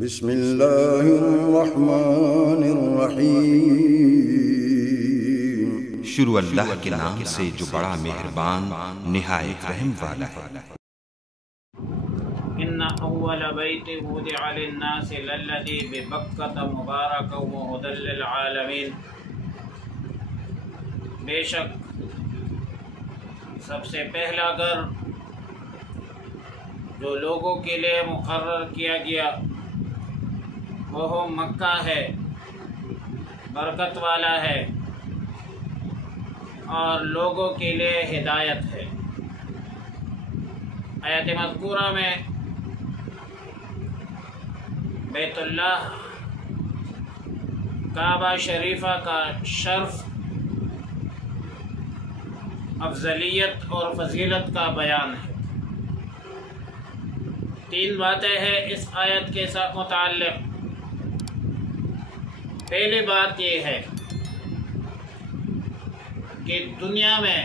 بسم اللہ الرحمن الرحیم۔ شروع اللہ کے نام سے جو بڑا مہربان نہایت رحم والا ہے۔ ان اول بیت وضع للناس للذی ببکۃ مبارکا وہدی للعالمین۔ بے شک سب سے پہلا گھر جو لوگوں کے لیے مقرر کیا گیا وہ مکہ ہے، برکت والا ہے اور لوگوں کے لیے ہدایت ہے۔ آیت مذکورہ میں بیت اللہ کعبہ شریفہ کا شرف، افضلیت اور فضیلت کا بیان ہے۔ تین باتیں ہیں اس آیت کے ساتھ متعلق۔ پہلی بات یہ ہے کہ دنیا میں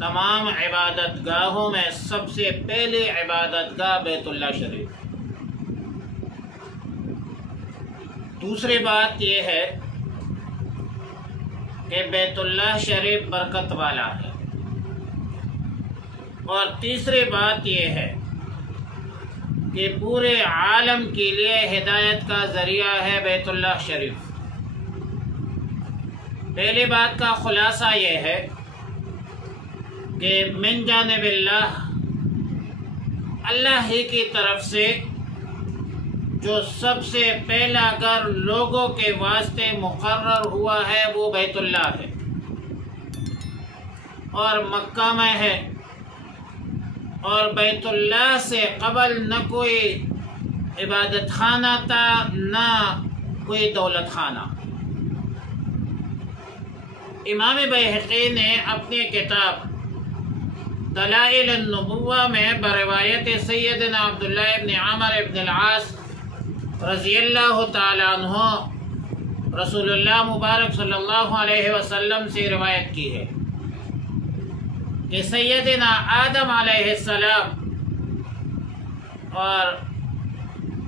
تمام عبادت گاہوں میں سب سے پہلی عبادت گاہ بیت اللہ شریف۔ دوسری بات یہ ہے کہ بیت اللہ شریف برکت والا ہے، اور تیسری بات یہ ہے کہ پورے عالم کے لیے ہدایت کا ذریعہ ہے بیت اللہ شریف۔ پہلی بات کا خلاصہ یہ ہے کہ من جانب اللہ ہی کی طرف سے جو سب سے پہلا گھر لوگوں کے واسطے مقرر ہوا ہے وہ بیت اللہ ہے، اور مکہ میں ہے، اور بیت اللہ سے قبل نہ کوئی عبادت خانہ تھا نہ کوئی دولت خانہ۔ امام بیہقی نے اپنی کتاب دلائل النبوہ میں بروایت سیدنا عبداللہ ابن عمر ابن العاص رضی اللہ تعالیٰ عنہ رسول اللہ مبارک صلی اللہ علیہ وسلم سے روایت کی ہے کہ سیدنا آدم علیہ السلام اور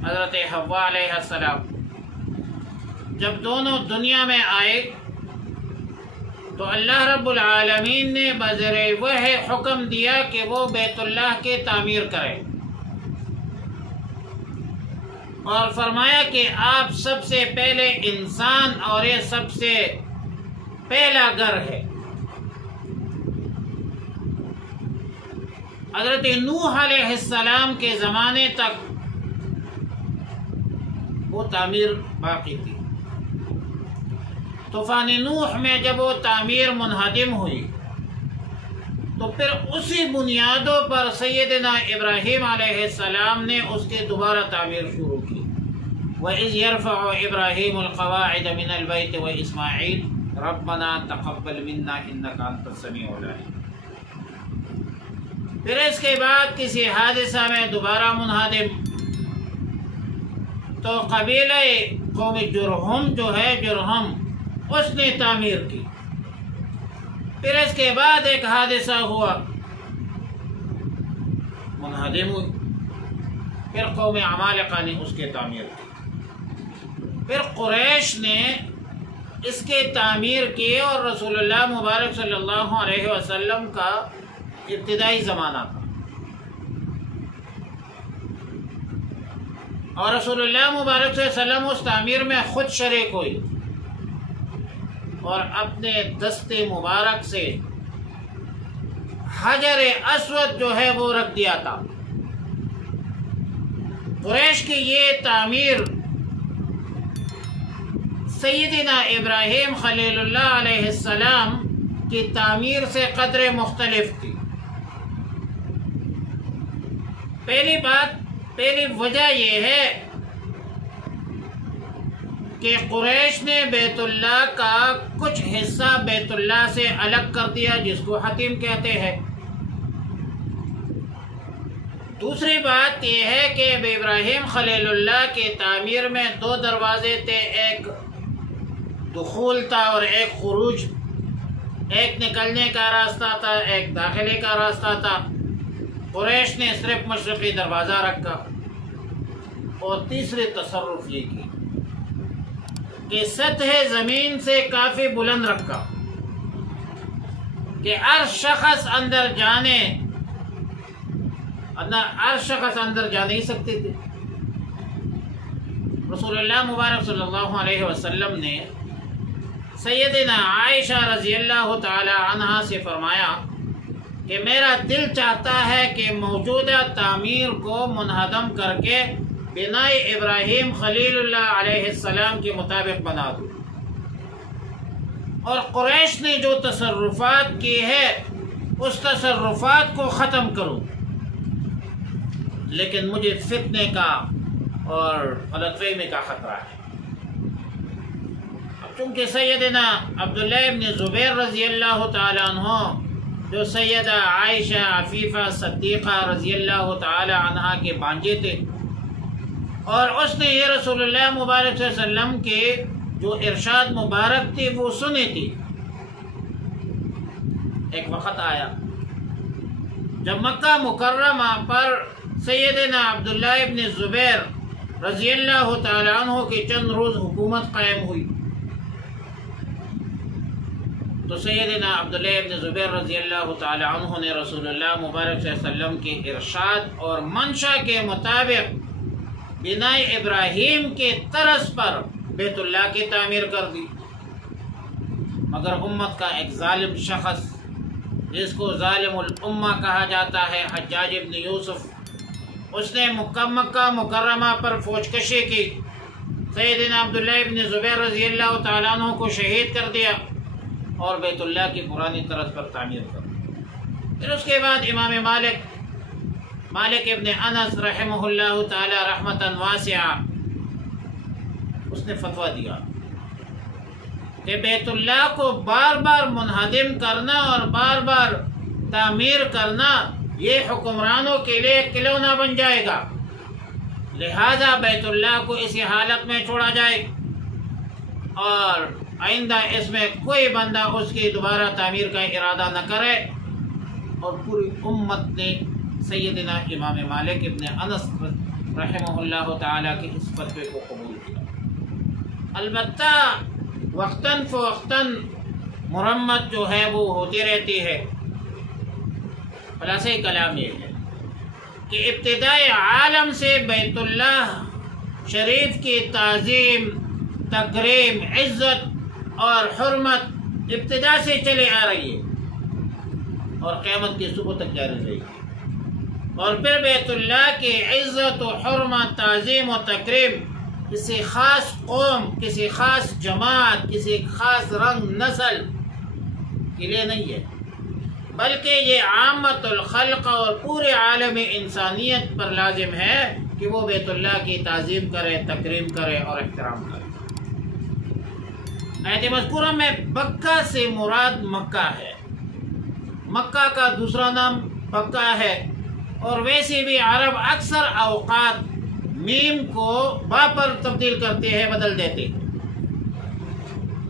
حضرت حوا علیہ السلام جب دونوں دنیا میں آئے تو اللہ رب العالمین نے بذریعہ وحی حکم دیا کہ وہ بیت اللہ کی تعمیر کریں، اور فرمایا کہ آپ سب سے پہلے انسان اور یہ سب سے پہلا گھر ہے۔ حضرت نوح علیہ السلام کے زمانے تک وہ تعمیر باقی تھی۔ طوفان نوح میں جب وہ تعمیر منہدم ہوئی تو پھر اسی بنیادوں پر سیدنا ابراہیم علیہ السلام نے اس کی دوبارہ تعمیر شروع کی۔ وَإِذْ يَرْفَعُ إِبْرَاهِيمُ الْقَوَاعِدَ مِنَ الْبَيْتِ وَإِسْمَاعِيلُ رَبَّنَا تَقَبَّلْ مِنَّا إِنَّكَ أَنْتَ السَّمِيعُ الْعَلِيمُ۔ پھر اس کے بعد کسی حادثہ میں دوبارہ منہدم، تو قبیلہ قوم جرہم جو ہے جرہم اس نے تعمیر کی۔ پھر اس کے بعد ایک حادثہ ہوا، منہدم ہوئی، پھر قوم عمالقہ نے اس کی تعمیر کی، پھر قریش نے اس کی تعمیر کی، اور رسول اللہ مبارک صلی اللہ علیہ وسلم کا ابتدائی زمانہ تھا، اور رسول اللہ مبارک صلی اللہ علیہ وسلم اس تعمیر میں خود شریک ہوئی، اور اپنے دست مبارک سے حجر اسود جو ہے وہ رکھ دیا تھا۔ قریش کی یہ تعمیر سیدنا ابراہیم خلیل اللہ علیہ السلام کی تعمیر سے قدر مختلف تھی۔ پہلی وجہ یہ ہے کہ قریش نے بیت اللہ کا کچھ حصہ بیت اللہ سے الگ کر دیا، جس کو حتیم کہتے ہیں۔ دوسری بات یہ ہے کہ ابراہیم خلیل اللہ کی تعمیر میں دو دروازے تھے، ایک دخول تھا اور ایک خروج، ایک نکلنے کا راستہ تھا، ایک داخلے کا راستہ تھا۔ قریش نے صرف مشرقی دروازہ رکھا، اور تیسرے تصرف یہ کی کہ سطح زمین سے کافی بلند رکھا کہ ہر شخص اندر جا نہیں سکتے تھے۔ رسول اللہ مبارک صلی اللہ علیہ وسلم نے سیدنا عائشہ رضی اللہ تعالی عنہا سے فرمایا کہ میرا دل چاہتا ہے کہ موجودہ تعمیر کو منہدم کر کے بنائے ابراہیم خلیل اللہ علیہ السلام کے مطابق بنا دوں، اور قریش نے جو تصرفات کی ہے اس تصرفات کو ختم کروں، لیکن مجھے فتنے کا اور غلط فہمی کا خطرہ ہے۔ اب چونکہ سیدنا عبداللہ ابن زبیر رضی اللہ تعالی عنہ جو سیدہ عائشہ عفیفہ صدیقہ رضی اللہ تعالی عنہا کے بانجے تھے، اور اس نے یہ رسول اللہ مبارک صلی اللہ علیہ وسلم کے جو ارشاد مبارک تھی وہ سنی تھی، ایک وقت آیا جب مکہ مکرمہ پر سیدنا عبداللہ ابن زبیر رضی اللہ تعالی عنہ کی چند روز حکومت قائم ہوئی، تو سیدنا عبداللہ ابن زبیر رضی اللہ تعالی عنہ نے رسول اللہ مبارک صلی اللہ علیہ وسلم کے ارشاد اور منشا کے مطابق بنائے ابراہیم کے طرز پر بیت اللہ کی تعمیر کر دی، مگر امت کا ایک ظالم شخص جس کو ظالم الامہ کہا جاتا ہے، حجاج ابن یوسف، اس نے مکہ مکرمہ پر فوج کشی کی، سیدنا عبداللہ ابن زبیر رضی اللہ تعالیٰ عنہ کو شہید کر دیا اور بیت اللہ کی پرانی طرز پر تعمیر کر دی۔ پھر اس کے بعد امام مالک ابن انس رحمہ اللہ تعالی رحمتا واسعہ اس نے فتویٰ دیا کہ بیت اللہ کو بار بار منہدم کرنا اور بار بار تعمیر کرنا یہ حکمرانوں کے لیے کھلونا بن جائے گا، لہذا بیت اللہ کو اسی حالت میں چھوڑا جائے اور آئندہ اس میں کوئی بندہ اس کی دوبارہ تعمیر کا ارادہ نہ کرے، اور پوری امت نے سیدنا امام مالک ابن انس رحمہ اللہ تعالیٰ کے اس فتوے کو قبول کیا۔ البتہ وقتاً فوقتاً مرمت جو ہے وہ ہوتی رہتی ہے۔ خلاصہ کلام یہ ہے کہ ابتدائی عالم سے بیت اللہ شریف کی تعظیم، تکریم، عزت اور حرمت ابتدا سے چلے آ رہی ہے اور قیامت کی صبح تک جاری رہے گی، اور پھر بیت اللہ کی عزت و حرمت، تعظیم و تکریم کسی خاص قوم، کسی خاص جماعت، کسی خاص رنگ نسل کے لیے نہیں ہے، بلکہ یہ عامت الخلق اور پورے عالم انسانیت پر لازم ہے کہ وہ بیت اللہ کی تعظیم کرے، تکریم کرے اور احترام کرے۔ آیت مذکورہ میں بکہ سے مراد مکہ ہے، مکہ کا دوسرا نام بکہ ہے، اور ویسے بھی عرب اکثر اوقات میم کو با پر تبدیل کرتے ہیں، بدل دیتے ہیں۔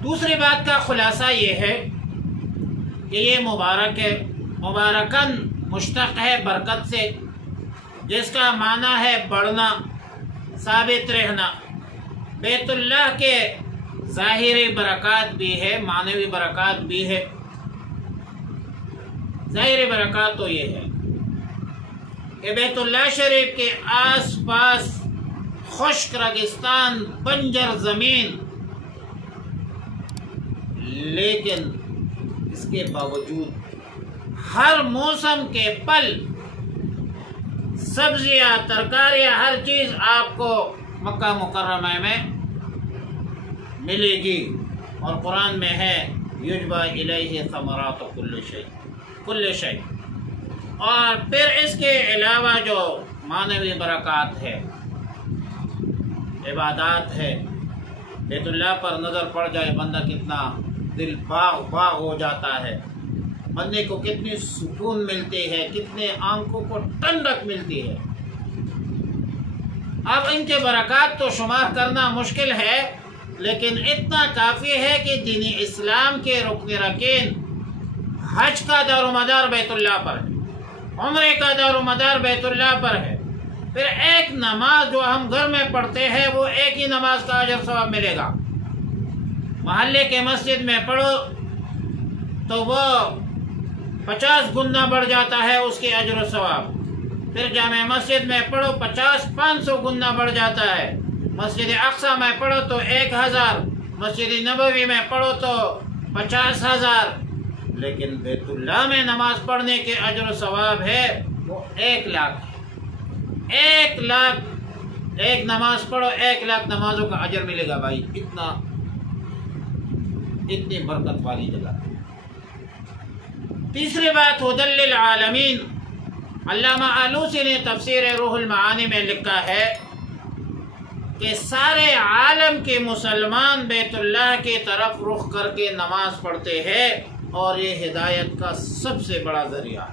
دوسری بات کا خلاصہ یہ ہے کہ یہ مبارک ہے، مبارکن مشتق ہے برکت سے، جس کا معنی ہے بڑھنا، ثابت رہنا۔ بیت اللہ کے ظاہری برکات بھی ہے، معنوی برکات بھی ہے۔ ظاہری برکات تو یہ ہے کہ بیت اللہ شریف کے آس پاس خشک ریگستان، بنجر زمین، لیکن اس کے باوجود ہر موسم کے پل، سبزیاں، ترکاریاں، ہر چیز آپ کو مکہ مکرمہ میں ملے گی، اور قرآن میں ہے یجبا الیہ ثمرات کل شیء۔ اور پھر اس کے علاوہ جو معنوی برکات ہے، عبادات ہے، بیت اللہ پر نظر پڑ جائے بندہ کتنا دل باغ ہو جاتا ہے، بندے کو کتنی سکون ملتی ہے، کتنے آنکھوں کو ٹھنڈک ملتی ہے۔ اب ان کے برکات تو شمار کرنا مشکل ہے، لیکن اتنا کافی ہے کہ دین اسلام کے رکن رکین حج کا دار و مدار بیت اللہ پر ہے، عمرے کا دار و مدار بیت اللہ پر ہے، پھر ایک نماز جو ہم گھر میں پڑھتے ہیں وہ ایک ہی نماز کا اجر ثواب ملے گا، محلے کے مسجد میں پڑھو تو وہ 50 گنا بڑھ جاتا ہے اس کے اجر و ثواب، پھر جامع مسجد میں پڑھو 500 گنا بڑھ جاتا ہے، مسجد اقصی میں پڑھو تو 1000، مسجد نبوی میں پڑھو تو 50,000، لیکن بیت اللہ میں نماز پڑھنے کے اجر و ثواب ہے وہ 1 لاکھ۔ 1 لاکھ، ایک نماز پڑھو 1 لاکھ نمازوں کا اجر ملے گا بھائی، اتنی برکت والی جگہ۔ تیسری بات ہدی للعالمین، علامہ آلوسی نے تفسیر روح المعانی میں لکھا ہے کہ سارے عالم کے مسلمان بیت اللہ کی طرف رخ کر کے نماز پڑھتے ہیں، اور یہ ہدایت کا سب سے بڑا ذریعہ،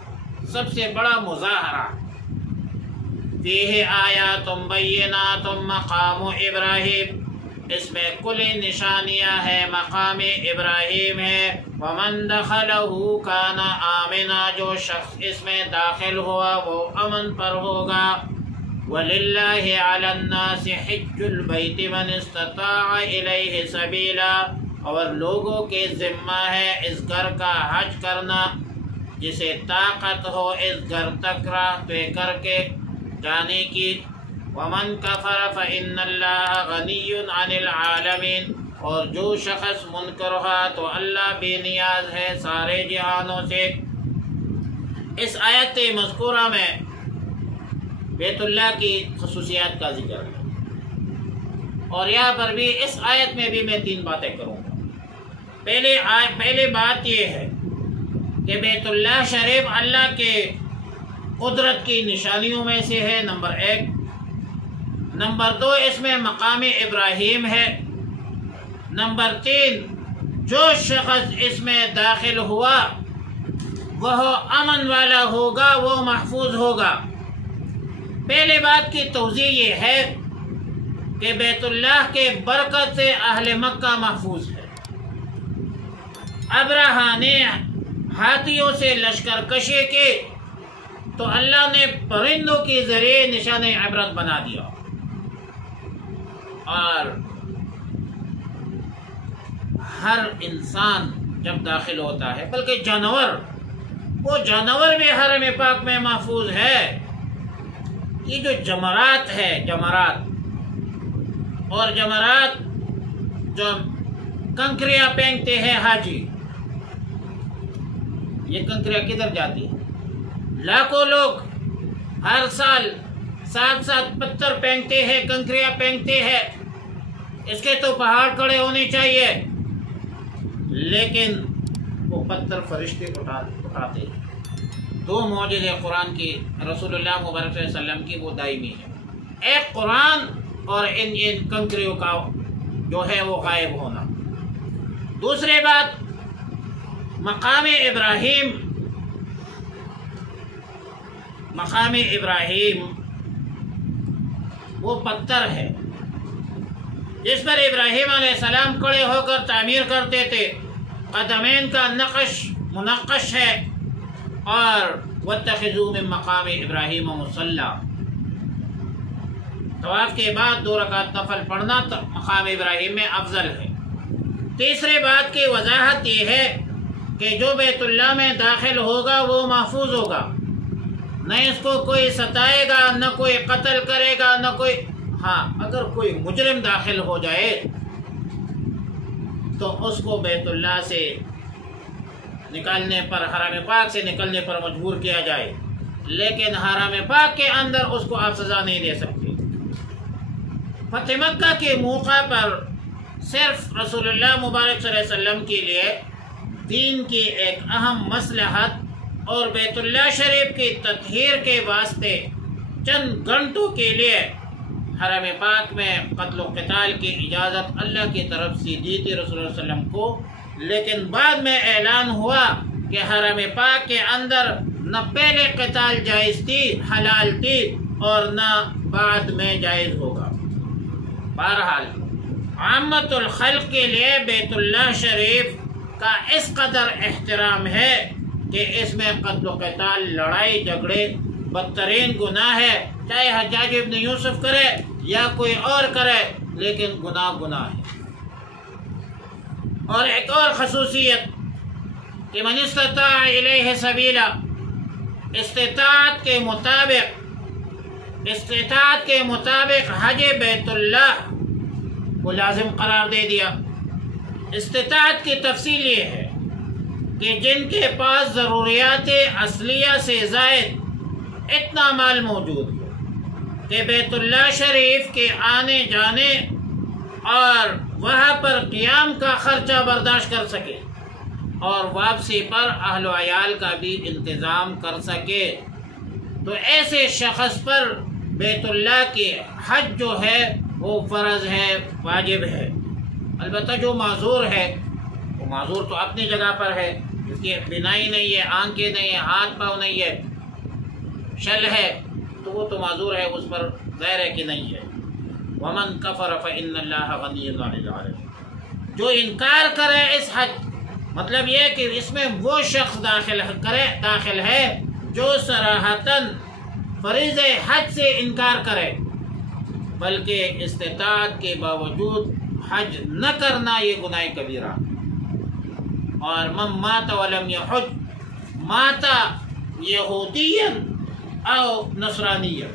سب سے بڑا مظاہرہ۔ فیہ آیات بینات مقام ابراہیم، اس میں کلی نشانیاں ہیں، مقام ابراہیم ہے۔ ومن دخلہ کان آمنا، جو شخص اس میں داخل ہوا وہ امن پر ہوگا۔ وَلِلَّهِ عَلَى النَّاسِ حِجُّ الْبَيْتِ مَنِ اسْتَطَاعَ إِلَيْهِ سَبِيلًا، اور لوگوں کے ذمہ ہے اس گھر کا حج کرنا جسے طاقت ہو اس گھر تک راہ طے کر کے جانے کی۔ وَمَنْ كَفَرَ فَإِنَّ اللَّهَ غَنِيٌّ عَنِ الْعَالَمِينَ، اور جو شخص منکر ہوا تو اللہ بے نیاز ہے سارے جہانوں سے۔ اس آیت مذکورہ میں بیت اللہ کی خصوصیات کا ذکر ہے، اور یہاں پر بھی اس آیت میں بھی میں 3 باتیں کروں گا۔ پہلی بات یہ ہے کہ بیت اللہ شریف اللہ کے قدرت کی نشانیوں میں سے ہے، نمبر 1۔ نمبر 2، اس میں مقام ابراہیم ہے۔ نمبر 3، جو شخص اس میں داخل ہوا وہ امن والا ہوگا، وہ محفوظ ہوگا۔ پہلے بات کی توضیح یہ ہے کہ بیت اللہ کے برکت سے اہل مکہ محفوظ ہے۔ ابرہہ نے ہاتھیوں سے لشکر کشی کی تو اللہ نے پرندوں کے ذریعے نشان عبرت بنا دیا، اور ہر انسان جب داخل ہوتا ہے، بلکہ وہ جانور بھی حرم پاک میں محفوظ ہے۔ یہ جو جمرات ہے، جمرات جو کنکریاں پھینکتے ہیں حاجی، یہ کنکریاں کدھر جاتی ہیں؟ لاکھوں لوگ ہر سال 7 پتھر پھینکتے ہیں، کنکریاں پھینکتے ہیں، اس کے تو پہاڑ کھڑے ہونے چاہیے، لیکن وہ پتھر فرشتے اٹھاتے ہیں۔ 2 معجزے قرآن کی، رسول اللہ مبارک صلی اللہ علیہ وسلم کی، وہ دائمی ہے، ایک قرآن اور ان کنکریوں کا جو ہے وہ غائب ہونا۔ دوسری بات، مقام ابراہیم وہ پتھر ہے جس پر ابراہیم علیہ السلام کھڑے ہو کر تعمیر کرتے تھے، قدمین کا نقش منقش ہے، اور وَاتَّخِذُوا مِن مَقَامِ إِبْرَاهِيمَ مُصَلًّى، طواف کے بعد 2 رکعت نفل پڑھنا مقام ابراہیم میں افضل ہے۔ تیسری بات کی وضاحت یہ ہے کہ جو بیت اللہ میں داخل ہوگا وہ محفوظ ہوگا، نہ اس کو کوئی ستائے گا، نہ کوئی قتل کرے گا، نہ کوئی، ہاں اگر کوئی مجرم داخل ہو جائے تو اس کو بیت اللہ سے نکالنے پر، حرم پاک سے نکلنے پر مجبور کیا جائے، لیکن حرم پاک کے اندر اس کو آپ سزا نہیں دے سکتے۔ فتح مکہ کے موقع پر صرف رسول اللہ مبارک صلی اللہ علیہ وسلم کے لیے دین کی ایک اہم مصلحت اور بیت اللہ شریف کی تطہیر کے واسطے چند گھنٹوں کے لیے حرم پاک میں قتل و قتال کی اجازت اللہ کی طرف سے دی تھی رسول اللہ صلی اللہ علیہ وسلم کو، لیکن بعد میں اعلان ہوا کہ حرم پاک کے اندر نہ پہلے قتال جائز تھی، حلال تھی، اور نہ بعد میں جائز ہوگا۔ بہرحال عامت الخلق کے لیے بیت اللہ شریف کا اس قدر احترام ہے کہ اس میں قتل و قتال، لڑائی جھگڑے بدترین گناہ ہے، چاہے حجاج ابن یوسف کرے یا کوئی اور کرے، لیکن گناہ گناہ ہے۔ اور ایک اور خصوصیت کہ من استطاع الیہ سبیلا، استطاعت کے مطابق حج بیت اللہ کو لازم قرار دے دیا۔ استطاعت کی تفصیل یہ ہے کہ جن کے پاس ضروریات اصلیہ سے زائد اتنا مال موجود ہو کہ بیت اللہ شریف کے آنے جانے اور وہاں پر قیام کا خرچہ برداشت کر سکے اور واپسی پر اہل و عیال کا بھی انتظام کر سکے، تو ایسے شخص پر بیت اللہ کی حج جو ہے وہ فرض ہے، واجب ہے۔ البتہ جو معذور ہے، وہ معذور تو اپنی جگہ پر ہے، جس کی بینائی نہیں ہے، آنکھیں نہیں ہے، ہاتھ پاؤں نہیں ہے، شل ہے، تو وہ تو معذور ہے، اس پر ظاہر ہے کہ نہیں ہے۔ ومن کفر فإن اللہ غنی عن العالمین، جو انکار کرے اس حج، مطلب یہ کہ اس میں وہ شخص داخل ہے جو صراحتاً فریضہ حج سے انکار کرے، بلکہ استطاعت کے باوجود حج نہ کرنا یہ گناہ کبیرہ۔ اور من مات ولم یحج مات یہودیا او نصرانیا،